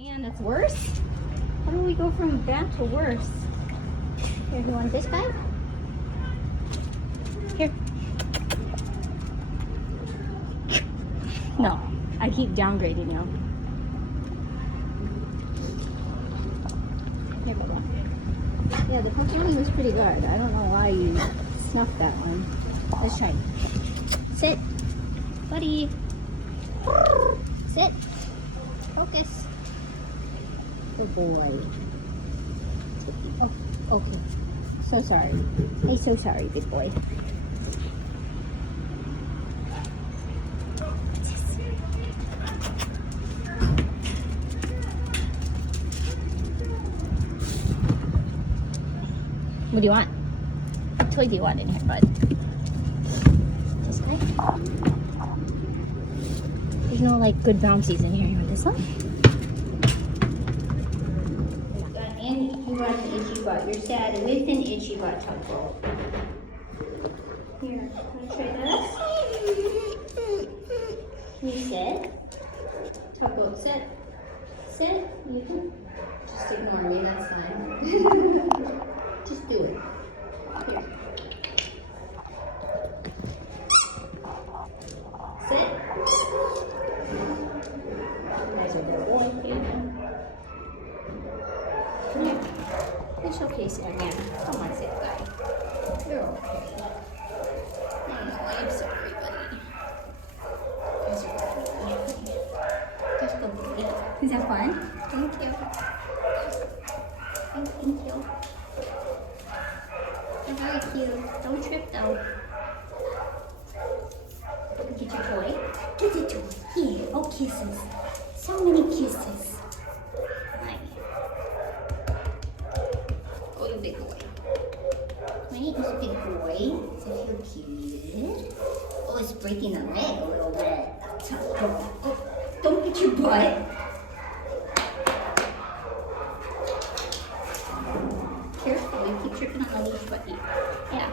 Man, that's worse? How do we go from bad to worse? Here, you want this guy? Here. No, I keep downgrading you. Here, Bubba. Yeah, the pepperoni was pretty good. I don't know why you snuffed that one. Let's try. Sit. Buddy. Sit. Focus. Good boy. Oh, okay. So sorry. I'm so sorry, big boy. What do you want? What toy do you want in here, bud? This guy? There's no like good bouncies in here. You want this one? And you want an itchy butt. You're sad with an itchy butt, Tugboat. Here, wanna try this? Can you sit? Tugboat, sit. Sit. You can just ignore me, that's fine. Just do it. Here. Sit. You guys are good boy. Come here. Let's showcase it again. Come on, sit, guy. You're okay. Oh, I'm sorry, buddy. Yes, you're okay. Just go, buddy. Is that fun? Thank you. Thank you. You're very cute. Don't trip though. Get your toy. Get your toy. Here. Oh, kisses. So many kisses. Hi. Oh, you big boy. Right? He's a big boy. So you're cute. Oh, it's breaking the leg a little bit. Oh, don't get your butt. Careful, you keep tripping on the leash, buddy. Yeah.